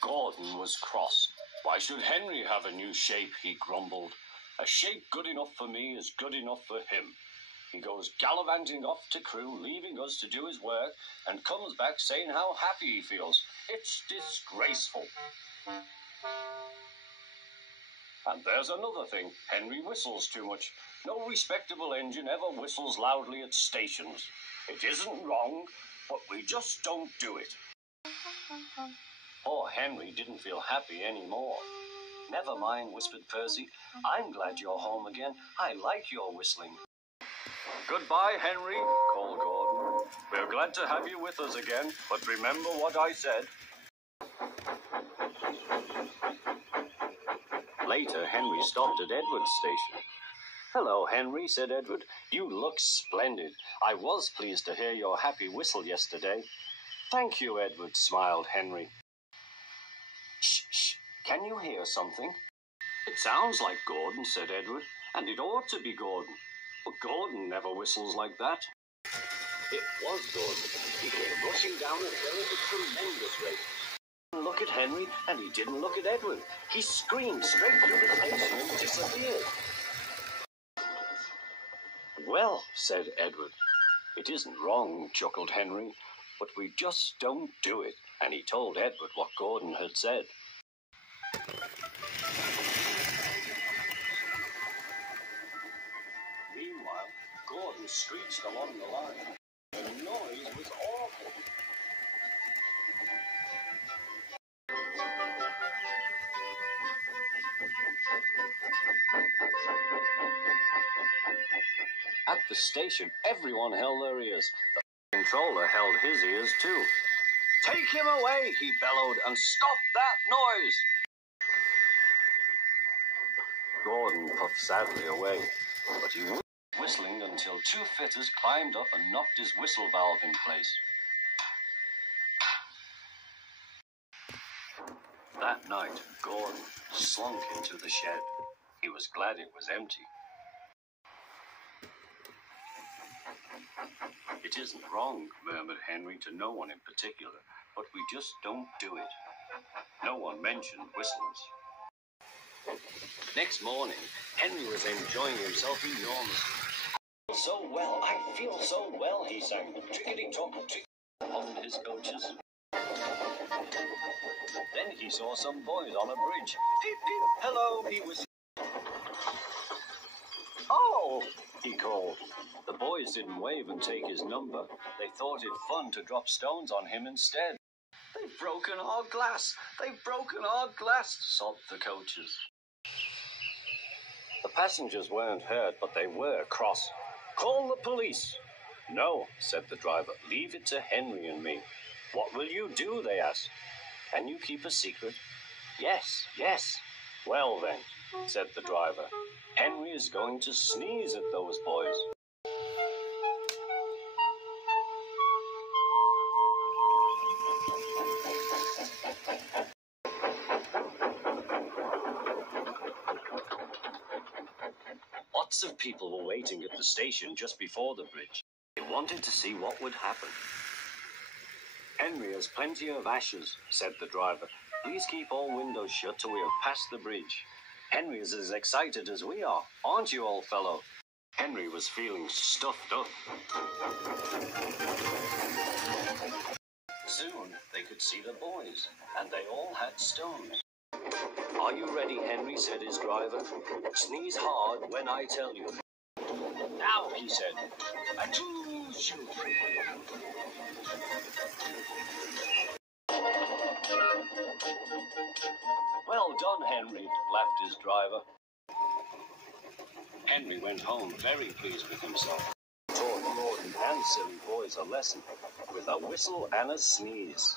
Gordon was cross. Why should Henry have a new shape, he grumbled. A shape good enough for me is good enough for him. He goes gallivanting off to crew, leaving us to do his work, and comes back saying how happy he feels. It's disgraceful. And there's another thing. Henry whistles too much. No respectable engine ever whistles loudly at stations. It isn't wrong, but we just don't do it. Poor Henry didn't feel happy anymore. Never mind, whispered Percy. I'm glad you're home again. I like your whistling. Goodbye, Henry, called Gordon. We're glad to have you with us again, but remember what I said. Later, Henry stopped at Edward's station. Hello, Henry, said Edward. You look splendid. I was pleased to hear your happy whistle yesterday. Thank you, Edward, smiled Henry. Shh, shh. Can you hear something? It sounds like Gordon, said Edward, and it ought to be Gordon. But Gordon never whistles like that. It was Gordon. He came rushing down the hill at a tremendous rate. He didn't look at Henry, and he didn't look at Edward. He screamed straight through the station and disappeared. Well, said Edward. It isn't wrong, chuckled Henry, but we just don't do it. And he told Edward what Gordon had said. Meanwhile, Gordon screeched along the line. The noise was awful. At the station, everyone held their ears. The controller held his ears too. Take him away, he bellowed, and stop that noise! Gordon puffed sadly away, but he was whistling until two fitters climbed up and knocked his whistle valve in place. That night, Gordon slunk into the shed. He was glad it was empty. It isn't wrong, murmured Henry to no one in particular, but we just don't do it. No one mentioned whistles. Next morning, Henry was enjoying himself enormously. So well, I feel so well, he sang. Trickety-tock, trick, hummed his coaches. Then he saw some boys on a bridge. Peep, peep, hello, he was. Oh, he called. The boys didn't wave and take his number. They thought it fun to drop stones on him instead. They've broken our glass! They've broken our glass! Sobbed the coaches. The passengers weren't hurt, but they were cross. Call the police! No, said the driver. Leave it to Henry and me. What will you do? They asked. Can you keep a secret? Yes, yes. Well then, said the driver. Henry is going to sneeze at those boys. Lots of people were waiting at the station just before the bridge. They wanted to see what would happen. Henry has plenty of ashes, said the driver. Please keep all windows shut till we have passed the bridge. Henry is as excited as we are, aren't you, old fellow? Henry was feeling stuffed up. Soon they could see the boys, and they all had stones. Are you ready, Henry, said his driver. Sneeze hard when I tell you. Now, he said. Achoo, shoo. Well done, Henry, laughed his driver. Henry went home very pleased with himself. He taught Gordon and silly boys a lesson with a whistle and a sneeze.